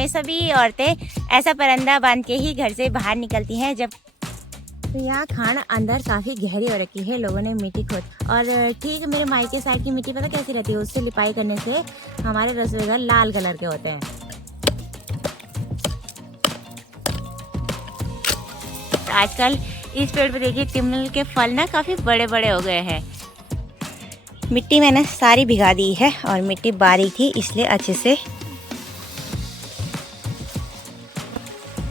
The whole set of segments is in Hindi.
में सभी औरतें ऐसा परंदा बांध के ही घर से बाहर निकलती हैं। जब तो यहाँ खान अंदर काफ़ी गहरी हो रखी है, लोगों ने मिट्टी खोद। और ठीक मेरे मायके साइड की मिट्टी पता कैसी रहती है, उससे लिपाई करने से हमारे रसोई घर लाल कलर के होते हैं। आजकल इस पेड़ पे देखिए तिमल के फल ना काफ़ी बड़े बड़े हो गए हैं। मिट्टी मैंने सारी भिगा दी है और मिट्टी बारीक थी इसलिए अच्छे से।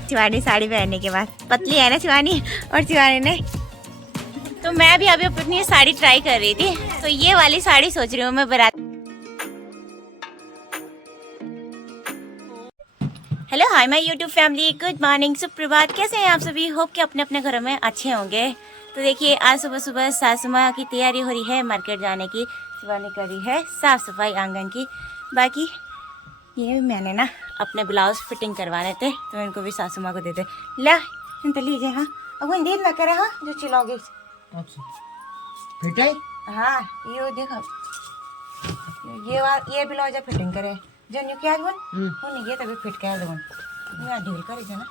शिवानी साड़ी पहनने के बाद पतली है ना शिवानी, और शिवानी ने तो मैं भी अभी अपनी साड़ी ट्राई कर रही थी, तो ये वाली साड़ी सोच रही हूँ मैं बारात। Hello hi my YouTube family, good morning, सुप्रभात। कैसे हैं आप सभी? होप कि अपने अपने घरों में अच्छे होंगे। तो देखिए आज सुबह सुबह सासू माँ की तैयारी हो रही है मार्केट जाने की। शिवानी कर रही है साफ सफाई आंगन की। बाकी ये मैंने ना अपने ब्लाउज फिटिंग करवाने थे तो इनको भी सासू माँ को देते। ला इन तो लीजिए। हाँ अब हिंदी ना करे। हाँ जो चिल्लाओगे। अच्छा फिट है। हाँ ये देखो ये ब्लाउज फिटिंग करे जो न्यू क्या बोल नहीं ये तभी फिट कर दो मैं ढील कर ना।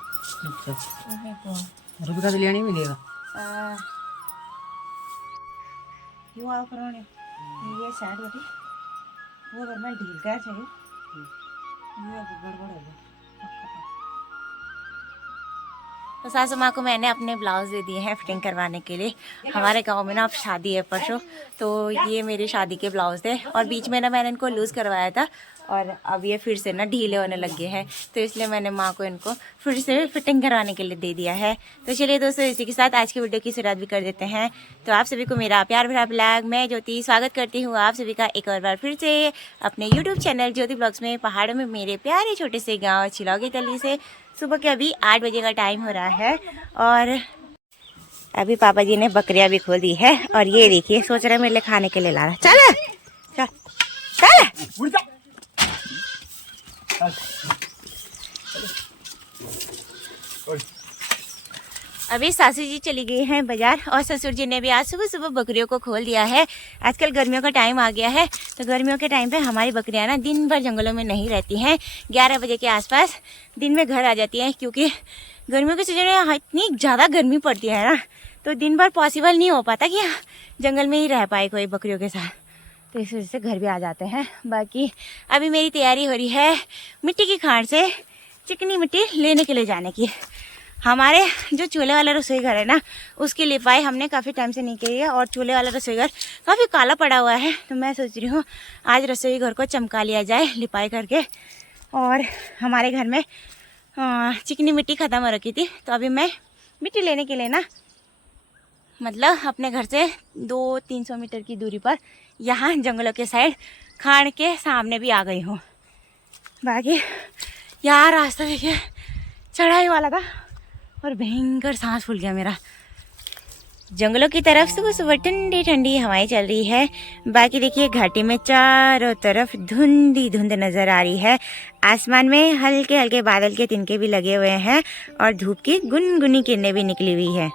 अच्छा रुपये का लेने मिलेगा ये वाला करवाने ये साइड होती वो अगर मैं ढील कर चाहिए ये गड़बड़ होगा। तो सासू माँ को मैंने अपने ब्लाउज दे दिए हैं फिटिंग करवाने के लिए। हमारे गांव में ना अब शादी है परसों, तो ये मेरी शादी के ब्लाउज थे और बीच में ना मैंने इनको लूज़ करवाया था और अब ये फिर से ना ढीले होने लग गए हैं, तो इसलिए मैंने माँ को इनको फिर से फिटिंग करवाने के लिए दे दिया है। तो चलिए दोस्तों इसी के साथ आज की वीडियो की शुरुआत भी कर देते हैं। तो आप सभी को मेरा प्यार भरा ब्लॉग, मैं ज्योति स्वागत करती हूँ आप सभी का एक और बार फिर से अपने यूट्यूब चैनल ज्योति ब्लॉग्स में। पहाड़ों में मेरे प्यारे छोटे से गाँव चिलौगी तली से सुबह के अभी 8 बजे का टाइम हो रहा है और अभी पापा जी ने बकरियां भी खोल दी है और ये देखिए सोच रहे मेरे लिए खाने के लिए ला रहा। चल चल चल। अभी सासू जी चली गई हैं बाजार और ससुर जी ने भी आज सुबह सुबह बकरियों को खोल दिया है। आजकल गर्मियों का टाइम आ गया है, तो गर्मियों के टाइम पे हमारी बकरियां ना दिन भर जंगलों में नहीं रहती हैं। 11 बजे के आसपास दिन में घर आ जाती हैं, क्योंकि गर्मियों के सीजन में इतनी ज़्यादा गर्मी पड़ती है ना, तो दिन भर पॉसिबल नहीं हो पाता कि जंगल में ही रह पाए कोई बकरियों के साथ, तो इस वजह से घर भी आ जाते हैं। बाकी अभी मेरी तैयारी हो रही है मिट्टी की खाट से चिकनी मिट्टी लेने के लिए जाने की। हमारे जो चूल्हे वाला रसोई घर है ना, उसकी लिपाई हमने काफ़ी टाइम से नहीं की है और चूल्हे वाला रसोई घर काफ़ी काला पड़ा हुआ है, तो मैं सोच रही हूँ आज रसोई घर को चमका लिया जाए लिपाई करके। और हमारे घर में चिकनी मिट्टी ख़त्म हो रखी थी, तो अभी मैं मिट्टी लेने के लिए ना मतलब अपने घर से 200-300 मीटर की दूरी पर यहाँ जंगलों के साइड खान के सामने भी आ गई हूँ। बाकी यहाँ रास्ता देखिए चढ़ाई वाला था और भयंकर सांस फूल गया मेरा। जंगलों की तरफ सुबह सुबह ठंडी ठंडी हवाएं चल रही है। बाकी देखिए घाटी में चारों तरफ धुंधी धुंध नजर आ रही है। आसमान में हल्के हल्के बादल के तिनके भी लगे हुए हैं और धूप की गुनगुनी किरणें भी निकली हुई है।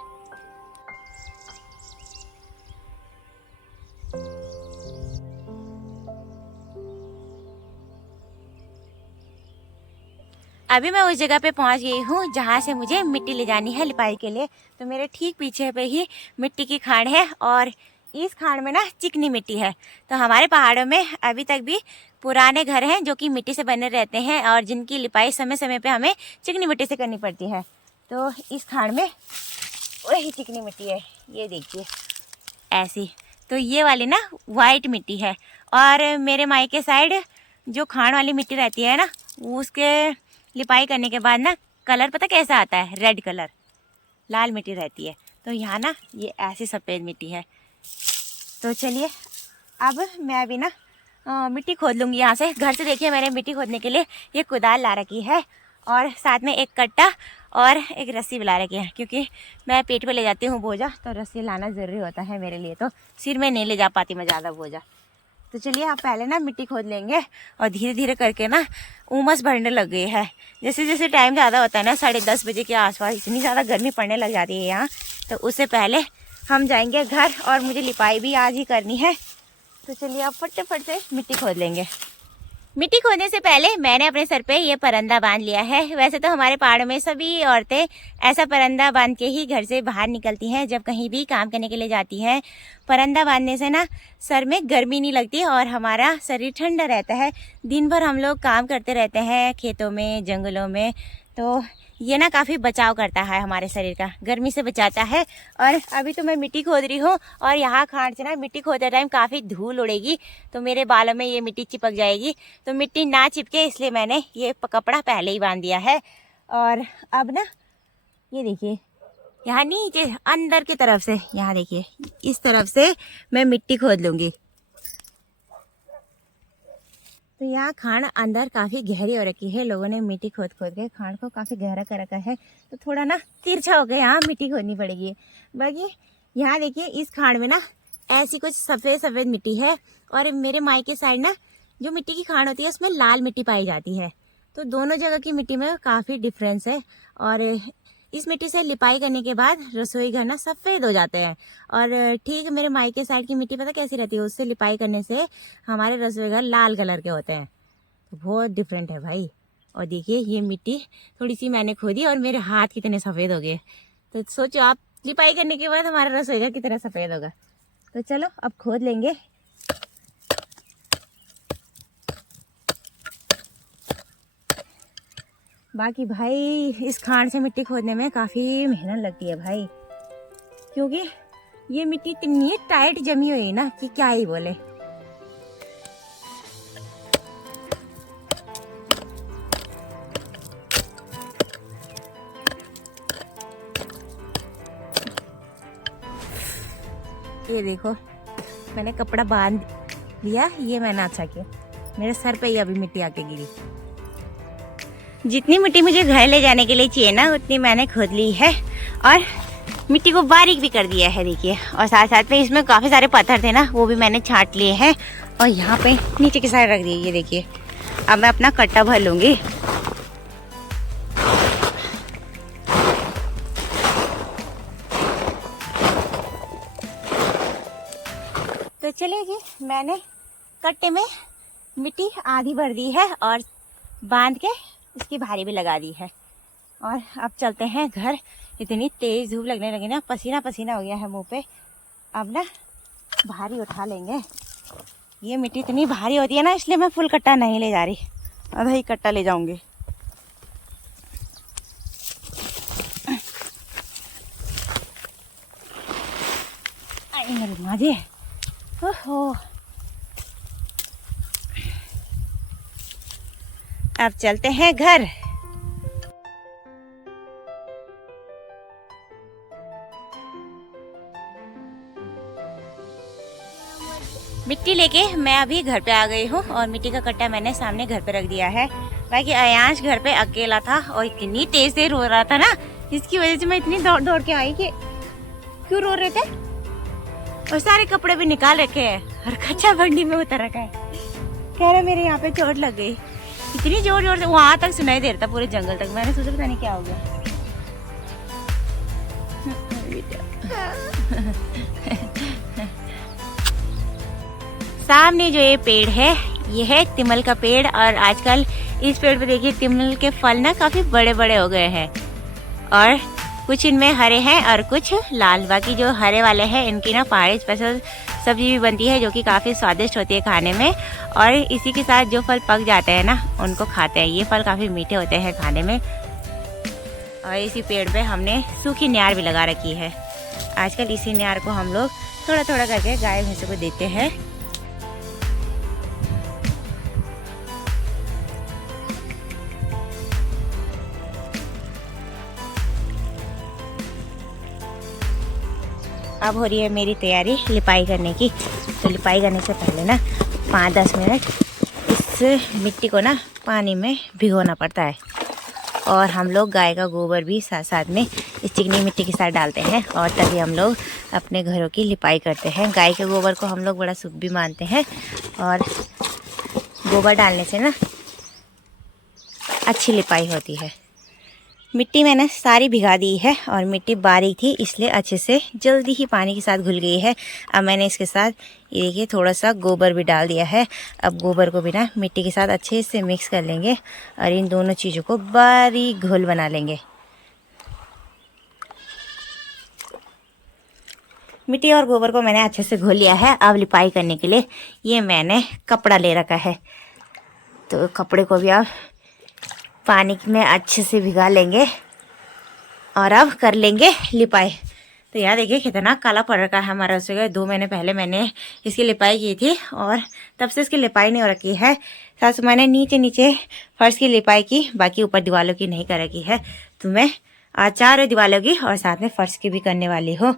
अभी मैं उस जगह पे पहुंच गई हूँ जहाँ से मुझे मिट्टी ले जानी है लिपाई के लिए। तो मेरे ठीक पीछे पे ही मिट्टी की खान है और इस खान में ना चिकनी मिट्टी है। तो हमारे पहाड़ों में अभी तक भी पुराने घर हैं जो कि मिट्टी से बने रहते हैं और जिनकी लिपाई समय समय पे हमें चिकनी मिट्टी से करनी पड़ती है। तो इस खान में वही चिकनी मिट्टी है, ये देखिए ऐसी। तो ये वाली ना वाइट मिट्टी है और मेरे मायके साइड जो खान वाली मिट्टी रहती है ना, उसके लिपाई करने के बाद ना कलर पता कैसा आता है, रेड कलर, लाल मिट्टी रहती है। तो यहाँ ना ये ऐसी सफ़ेद मिट्टी है। तो चलिए अब मैं भी ना मिट्टी खोद लूँगी यहाँ से। घर से देखिए मैंने मिट्टी खोदने के लिए ये कुदाल ला रखी है और साथ में एक कट्टा और एक रस्सी भी ला रखी है, क्योंकि मैं पेट पे ले जाती हूँ बोझा, तो रस्सी लाना ज़रूरी होता है मेरे लिए। तो सिर में नहीं ले जा पाती मैं ज़्यादा बोझा। तो चलिए आप पहले ना मिट्टी खोद लेंगे और धीरे धीरे करके ना उमस भरने लग गई है। जैसे जैसे टाइम ज़्यादा होता है ना 10:30 बजे के आसपास इतनी ज़्यादा गर्मी पड़ने लग जाती है यहाँ, तो उससे पहले हम जाएंगे घर और मुझे लिपाई भी आज ही करनी है। तो चलिए आप फटाफट से मिट्टी खोद लेंगे। मिट्टी खोदने से पहले मैंने अपने सर पे ये परंदा बांध लिया है। वैसे तो हमारे पहाड़ों में सभी औरतें ऐसा परंदा बांध के ही घर से बाहर निकलती हैं जब कहीं भी काम करने के लिए जाती हैं। परंदा बांधने से ना सर में गर्मी नहीं लगती और हमारा शरीर ठंडा रहता है। दिन भर हम लोग काम करते रहते हैं खेतों में, जंगलों में, तो ये ना काफ़ी बचाव करता है हमारे शरीर का, गर्मी से बचाता है। और अभी तो मैं मिट्टी खोद रही हूँ और यहाँ खांड से ना मिट्टी खोदते टाइम काफ़ी धूल उड़ेगी तो मेरे बालों में ये मिट्टी चिपक जाएगी, तो मिट्टी ना चिपके इसलिए मैंने ये कपड़ा पहले ही बांध दिया है। और अब ना ये देखिए यहाँ नीचे अंदर की तरफ से, यहाँ देखिए इस तरफ से मैं मिट्टी खोद लूँगी। तो यहाँ खांड अंदर काफ़ी गहरी हो रखी है, लोगों ने मिट्टी खोद खोद के खांड को काफ़ी गहरा कर रखा है, तो थोड़ा ना तिरछा हो गया, यहाँ मिट्टी खोदनी पड़ेगी। बाकी यहाँ देखिए इस खांड में ना ऐसी कुछ सफ़ेद सफ़ेद मिट्टी है और मेरे मायके साइड ना जो मिट्टी की खांड होती है उसमें लाल मिट्टी पाई जाती है, तो दोनों जगह की मिट्टी में काफ़ी डिफरेंस है। और इस मिट्टी से लिपाई करने के बाद रसोई घर ना सफ़ेद हो जाते हैं। और ठीक मेरे मायके साइड की मिट्टी पता कैसी रहती है, उससे लिपाई करने से हमारे रसोई घर लाल कलर के होते हैं, तो बहुत डिफरेंट है भाई। और देखिए ये मिट्टी थोड़ी सी मैंने खोदी और मेरे हाथ कितने सफ़ेद हो गए, तो सोचो आप लिपाई करने के बाद हमारा रसोई घर कितना सफ़ेद होगा। तो चलो अब खोद लेंगे। बाकी भाई इस खांड से मिट्टी खोदने में काफ़ी मेहनत लगती है भाई, क्योंकि ये मिट्टी इतनी टाइट जमी हुई है ना कि क्या ही बोले। ये देखो मैंने कपड़ा बांध लिया, ये मैंने अच्छा किया, मेरे सर पे ही अभी मिट्टी आके गिरी। जितनी मिट्टी मुझे घर ले जाने के लिए चाहिए ना उतनी मैंने खोद ली है और मिट्टी को बारीक भी कर दिया है देखिए। और साथ साथ में इसमें काफ़ी सारे पत्थर थे ना वो भी मैंने छांट लिए हैं और यहाँ पे नीचे की साइड रख दिए। ये देखिए अब मैं अपना कट्टा भर लूँगी। तो चलिए मैंने कट्टे में मिट्टी आधी भर दी है और बांध के इसकी भारी भी लगा दी है। और अब चलते हैं घर। इतनी तेज़ धूप लगने लगी ना, पसीना पसीना हो गया है मुंह पे। अब ना भारी उठा लेंगे, ये मिट्टी इतनी भारी होती है ना इसलिए मैं फुल कट्टा नहीं ले जा रही, आधा ही कट्टा ले जाऊंगी। आई मेरी माँ जी, ओहो अब चलते हैं घर। मिट्टी लेके मैं अभी घर पे आ गई हूँ और मिट्टी का कट्टा मैंने सामने घर पे रख दिया है। बाकी अयांश घर पे अकेला था और इतनी तेज से रो रहा था ना, इसकी वजह से मैं इतनी दौड़ दौड़ के आई कि क्यों रो रहे थे। और सारे कपड़े भी निकाल रखे हैं और कच्चा बंडी में उतर रखा है, कह रहा मेरे यहाँ पे चोट लग गई। इतनी जोर जोर से वहां तक सुनाई दे रहा था, पूरे जंगल तक। मैंने सोचा पता नहीं क्या हो गया। सामने जो ये पेड़ है ये है तिमल का पेड़ और आजकल इस पेड़ पे देखिए तिमल के फल ना काफी बड़े बड़े हो गए हैं और कुछ इनमें हरे हैं और कुछ लाल। बाकी जो हरे वाले हैं इनकी ना पहाड़ी स्पेशल सब्जी भी बनती है जो कि काफ़ी स्वादिष्ट होती है खाने में। और इसी के साथ जो फल पक जाते हैं ना उनको खाते हैं। ये फल काफ़ी मीठे होते हैं खाने में। और इसी पेड़ पे हमने सूखी न्यार भी लगा रखी है। आजकल इसी न्यार को हम लोग थोड़ा थोड़ा करके गाय भैंसों को देते हैं। अब हो रही है मेरी तैयारी लिपाई करने की। तो लिपाई करने से पहले ना 5-10 मिनट इस मिट्टी को ना पानी में भिगोना पड़ता है। और हम लोग गाय का गोबर भी साथ साथ में इस चिकनी मिट्टी के साथ डालते हैं और तभी हम लोग अपने घरों की लिपाई करते हैं। गाय के गोबर को हम लोग बड़ा शुभ भी मानते हैं और गोबर डालने से ना अच्छी लिपाई होती है। मिट्टी मैंने सारी भिगा दी है और मिट्टी बारीक थी इसलिए अच्छे से जल्दी ही पानी के साथ घुल गई है। अब मैंने इसके साथ ये देखिए थोड़ा सा गोबर भी डाल दिया है। अब गोबर को भी ना मिट्टी के साथ अच्छे से मिक्स कर लेंगे और इन दोनों चीज़ों को बारीक घोल बना लेंगे। मिट्टी और गोबर को मैंने अच्छे से घोल लिया है। अब लिपाई करने के लिए ये मैंने कपड़ा ले रखा है, तो कपड़े को भी अब पानी में अच्छे से भिगा लेंगे और अब कर लेंगे लिपाई। तो यार देखिए कितना काला पड़ रखा है हमारा रसोई। 2 महीने पहले मैंने इसकी लिपाई की थी और तब से इसकी लिपाई नहीं हो रखी है। सासू माँ ने नीचे नीचे फर्श की लिपाई की, बाकी ऊपर दीवारों की नहीं कर रखी है। तो मैं आज 4 दीवारों की और साथ में फर्श की भी करने वाली हूँ।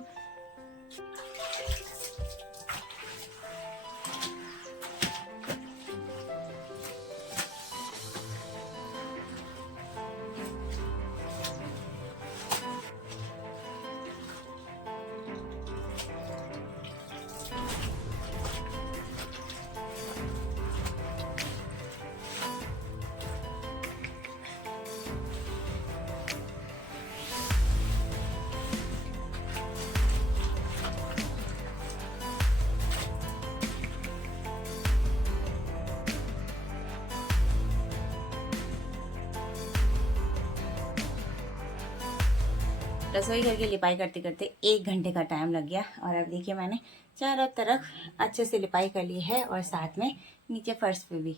रसोई घर की लिपाई करते करते 1 घंटे का टाइम लग गया और अब देखिए मैंने चारों तरफ अच्छे से लिपाई कर ली है और साथ में नीचे फर्श पे भी।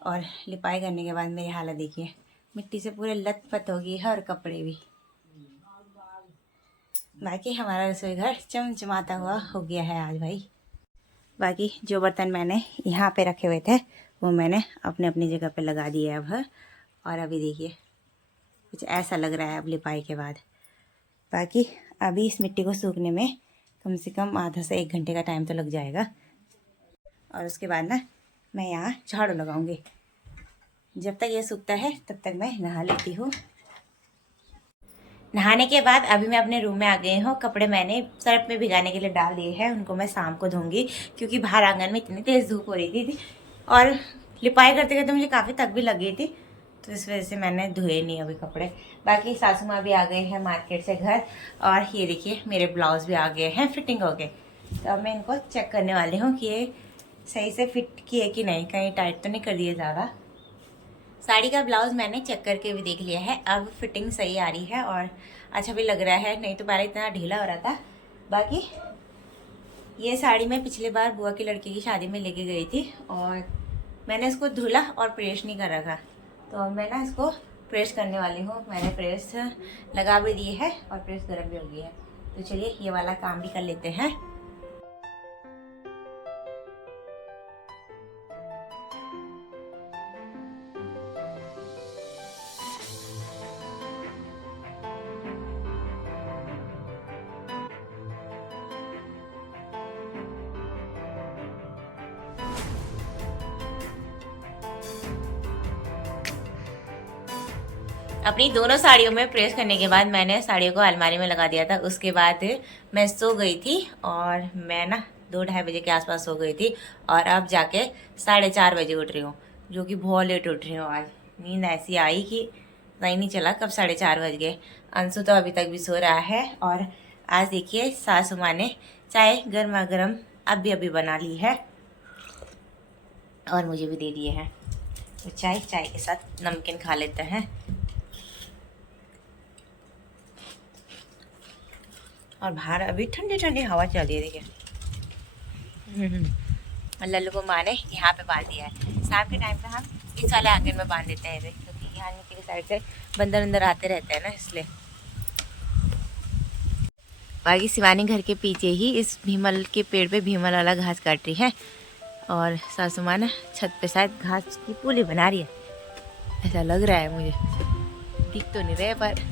और लिपाई करने के बाद मेरी हालत देखिए, मिट्टी से पूरे लथपथ हो गई है और कपड़े भी। बाकी हमारा रसोई घर चमचमाता हुआ हो गया है आज भाई। बाकी जो बर्तन मैंने यहाँ पे रखे हुए थे वो मैंने अपने अपनी जगह पे लगा दिए अब। और अभी देखिए कुछ ऐसा लग रहा है अब लिपाई के बाद। बाकी अभी इस मिट्टी को सूखने में कम से कम आधा से 1 घंटे का टाइम तो लग जाएगा। और उसके बाद ना मैं यहाँ झाड़ू लगाऊंगी। जब तक ये सूखता है तब तक मैं नहा लेती हूँ। नहाने के बाद अभी मैं अपने रूम में आ गई हूँ। कपड़े मैंने सर्फ में भिगाने के लिए डाल दिए हैं, उनको मैं शाम को धोऊंगी क्योंकि बाहर आंगन में इतनी तेज़ धूप हो रही थी और लिपाई करते करते मुझे काफ़ी थक भी लग गई थी, तो इस वजह से मैंने धोए नहीं अभी कपड़े। बाकी सासू माँ भी आ गए हैं मार्केट से घर और ये देखिए मेरे ब्लाउज़ भी आ गए हैं फिटिंग हो गए। तो अब मैं इनको चेक करने वाली हूँ कि ये सही से फिट किए कि नहीं, कहीं टाइट तो नहीं कर दिए ज़्यादा। साड़ी का ब्लाउज़ मैंने चेक करके भी देख लिया है, अब फिटिंग सही आ रही है और अच्छा भी लग रहा है, नहीं तो पहले इतना ढीला हो रहा था। बाकी ये साड़ी मैं पिछली बार बुआ की लड़की की शादी में लेके गई थी और मैंने इसको धुला और प्रेस नहीं कर रखा, तो अब मैं ना इसको प्रेस करने वाली हूँ। मैंने प्रेस लगा भी दी है और प्रेस गर्म भी हो गई है। तो चलिए ये वाला काम भी कर लेते हैं। अपनी दोनों साड़ियों में प्रेस करने के बाद मैंने साड़ियों को अलमारी में लगा दिया था। उसके बाद मैं सो गई थी और मैं ना 2-2:30 बजे के आसपास सो गई थी और अब जाके 4:30 बजे उठ रही हूँ, जो कि बहुत लेट उठ रही हूँ। आज नींद ऐसी आई कि पता ही नहीं चला कब 4:30 बज गए। अंशु तो अभी तक भी सो रहा है और आज देखिए सासू माँ ने चाय गर्मा गर्म अभी बना ली है और मुझे भी दे दिए हैं। तो चाय के साथ नमकीन खा लेते हैं। और बाहर अभी ठंडी ठंडी हवा चल रही है देखिए। लल्लू को माँ ने यहाँ पे बांध दिया है। शाम के टाइम पे हम इस वाले आंगन में बांध देते हैं क्योंकि यहाँ नीचे की साइड से बंदर अंदर आते रहते हैं ना, इसलिए। बाकी शिवानी घर के पीछे ही इस भीमल के पेड़ पे भीमल वाला घास काट रही है और सासू माँ ना छत पे शायद घास की पुली बना रही है, ऐसा लग रहा है मुझे, दिख तो नहीं रहे पर।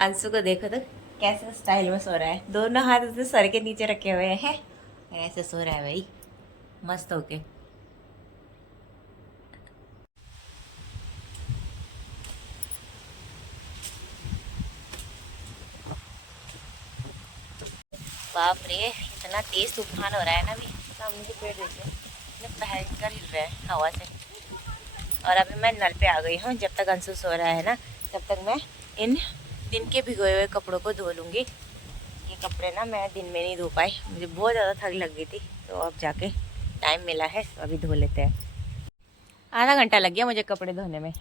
अंशु को देखो तो कैसे स्टाइल में सो रहा है, दोनों हाथ उसने सर के नीचे रखे हुए हैं, ऐसे सो रहा है भाई मस्त होके। बाप रे इतना तेज तूफान हो रहा है ना। अभी सामने के पेड़ देखिए इतने भयंकर हिल रहे हैं हवा से। और अभी मैं नल पे आ गई हूँ। जब तक अंशु सो रहा है ना तब तक मैं इन दिन के भिगोए हुए कपड़ों को धो लूँगी। ये कपड़े ना मैं दिन में नहीं धो पाई, मुझे बहुत ज़्यादा थक लग गई थी, तो अब जाके टाइम मिला है तो अभी धो लेते हैं। आधा घंटा लग गया मुझे कपड़े धोने में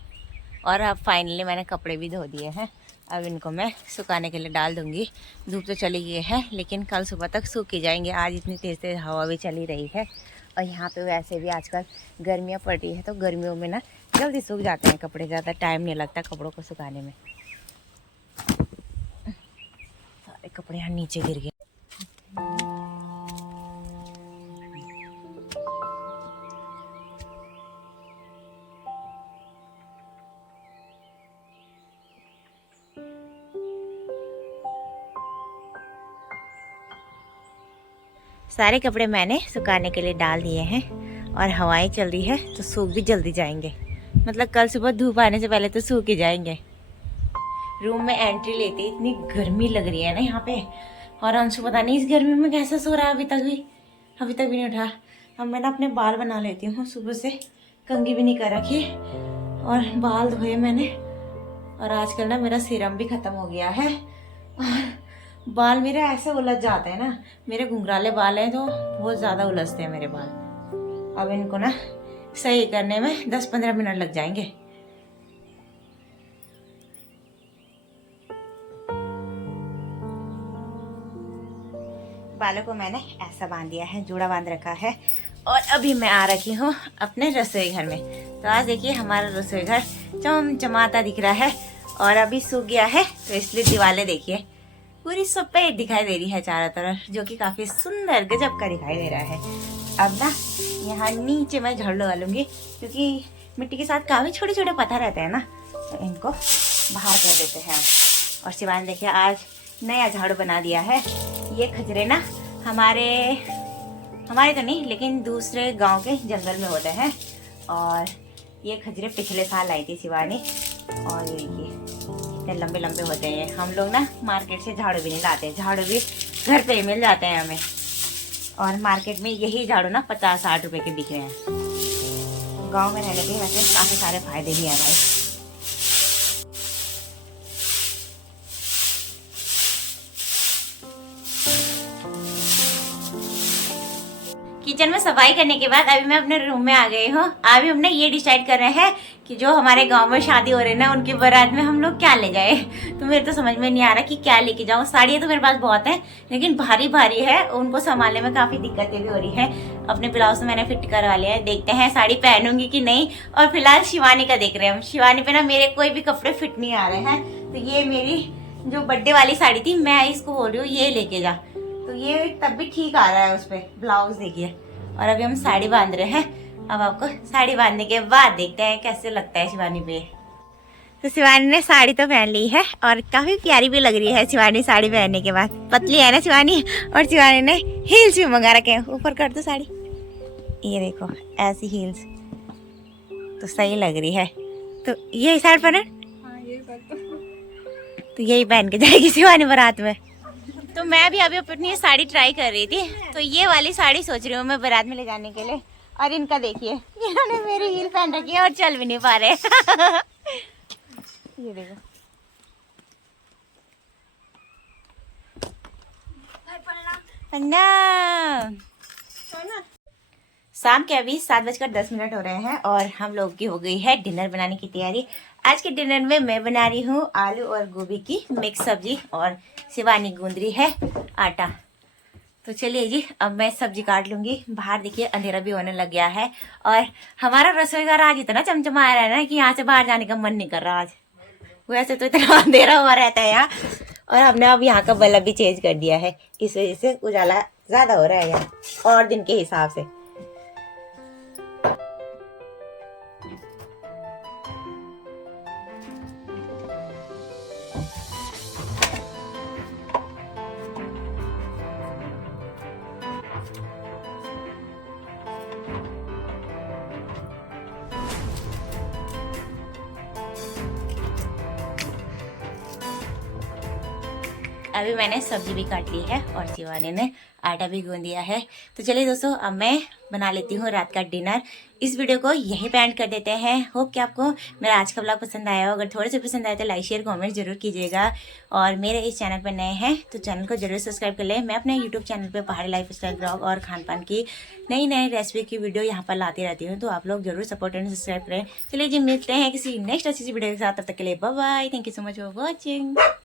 और अब फाइनली मैंने कपड़े भी धो दिए हैं। अब इनको मैं सुखाने के लिए डाल दूँगी। धूप तो चली गई है लेकिन कल सुबह तक सूख ही जाएंगे। आज इतनी तेज़ तेज़ हवा भी चली रही है और यहाँ पे वैसे भी आजकल गर्मियाँ पड़ रही है तो गर्मियों में ना जल्दी सूख जाते हैं कपड़े, ज़्यादा टाइम नहीं लगता कपड़ों को सुखाने में। सारे कपड़े यहाँ नीचे गिर गए। सारे कपड़े मैंने सुखाने के लिए डाल दिए हैं और हवाएं चल रही है तो सूख भी जल्दी जाएंगे। मतलब कल सुबह धूप आने से पहले तो सूख ही जाएंगे। रूम में एंट्री लेते इतनी गर्मी लग रही है ना यहाँ पे। और अंशु पता नहीं इस गर्मी में कैसे सो रहा है, अभी तक भी नहीं उठा। अब मैं ना अपने बाल बना लेती हूँ, सुबह से कंघी भी नहीं कर रखी और बाल धोए मैंने। और आजकल ना मेरा सीरम भी ख़त्म हो गया है और बाल मेरे ऐसे उलझ जाते हैं ना, मेरे घुंघराले बाल हैं तो बहुत ज़्यादा उलझते हैं मेरे बाल। अब इनको ना सही करने में 10-15 मिनट लग जाएंगे। बालों को मैंने ऐसा बांध दिया है, जूड़ा बांध रखा है और अभी मैं आ रखी हूँ अपने रसोई घर में। तो आज देखिए हमारा रसोई घर चमचमाता दिख रहा है और अभी सूख गया है तो इसलिए दीवारें देखिए पूरी सफेद दिखाई दे रही है चारों तरफ, जो कि काफी सुंदर गजब का दिखाई दे रहा है। अब ना यहाँ नीचे मैं झाड़ू लगा लूंगी क्योंकि मिट्टी के साथ काफी छोटे छोटे पत्थर रहते हैं ना, तो इनको बाहर कर देते हैं। और शिवानी देखिए आज नया झाड़ू बना दिया है। ये खजरे ना हमारे तो नहीं लेकिन दूसरे गांव के जंगल में होते हैं और ये खजरे पिछले साल लाई थी शिवानी। और ये इतने लंबे लंबे होते हैं। हम लोग ना मार्केट से झाड़ू भी नहीं लाते, झाड़ू भी घर पे ही मिल जाते हैं हमें। और मार्केट में यही झाड़ू ना 50-60 रुपए के बिक रहे हैं। गांव में रहने के वैसे काफ़ी सारे फायदे भी हैं भाई। किचन में सफाई करने के बाद अभी मैं अपने रूम में आ गई हूँ। अभी हमने ये डिसाइड कर रहे हैं कि जो हमारे गांव में शादी हो रही है ना उनकी बारात में हम लोग क्या ले जाए। तो मेरे तो समझ में नहीं आ रहा कि क्या लेके जाऊँ। साड़ियाँ तो मेरे पास बहुत हैं लेकिन भारी भारी है, उनको संभालने में काफ़ी दिक्कतें भी हो रही है। अपने ब्लाउज तो मैंने फिट करवा लिया है, देखते हैं साड़ी पहनूंगी कि नहीं। और फिलहाल शिवानी का देख रहे हैं हम। शिवानी पे ना मेरे कोई भी कपड़े फिट नहीं आ रहे हैं, तो ये मेरी जो बर्थडे वाली साड़ी थी मैं इसको बोल रही हूँ ये लेके जा, तो ये तब भी ठीक आ रहा है उस पर ब्लाउज देखिए। और अभी हम साड़ी बांध रहे हैं। अब आपको साड़ी बांधने के बाद देखते हैं कैसे लगता है शिवानी पे। तो शिवानी ने साड़ी तो पहन ली है और काफी प्यारी भी लग रही है शिवानी साड़ी पहनने के बाद। पतली है ना शिवानी, और शिवानी ने हील्स भी मंगा रखे हैं। ऊपर कर दो साड़ी, ये देखो ऐसी हील्स तो सही लग रही है। तो यही साड़ी पहने, तो यही पहन के जाएगी शिवानी बारात में। तो मैं भी अभी अपनी साड़ी ट्राई कर रही थी, तो ये वाली साड़ी सोच रही हूँ मैं बारात में ले जाने के लिए। और इनका देखिए इन्होंने मेरी हील पहन रखी है और चल भी नहीं पा रहे। ये देखो शाम के अभी 7:10 हो रहे हैं और हम लोग की हो गई है डिनर बनाने की तैयारी। आज के डिनर में मैं बना रही हूँ आलू और गोभी की मिक्स सब्जी और शिवानी गूंद रही है आटा। तो चलिए जी अब मैं सब्जी काट लूंगी। बाहर देखिए अंधेरा भी होने लग गया है और हमारा रसोई घर आज इतना चमचमा रहा है ना कि यहाँ से बाहर जाने का मन नहीं कर रहा आज। वैसे तो इतना अंधेरा हुआ रहता है यहाँ, और हमने अब यहाँ का बल्ब भी चेंज कर दिया है, इस वजह से उजाला ज्यादा हो रहा है यहाँ और दिन के हिसाब से। अभी मैंने सब्जी भी काट ली है और शिवानी ने आटा भी गूंद दिया है। तो चलिए दोस्तों, अब मैं बना लेती हूँ रात का डिनर। इस वीडियो को यहीं पे एंड कर देते हैं। होप कि आपको मेरा आज का ब्लॉग पसंद आया हो। अगर थोड़े से पसंद आए तो लाइक शेयर कमेंट जरूर कीजिएगा। और मेरे इस चैनल पर नए हैं तो चैनल को जरूर सब्सक्राइब कर लें। मैं अपने यूट्यूब चैनल पे पहाड़ी लाइफ स्टाइल ब्लॉग और खान पान की नई नई रेसिपी की वीडियो यहाँ पर लाती रहती हूँ, तो आप लोग जरूर सपोर्ट एंड सब्सक्राइब करें। चलिए जी, मिलते हैं किसी नेक्स्ट अच्छी वीडियो के साथ। तब तक के लिए bye bye. Thank you so much for watching.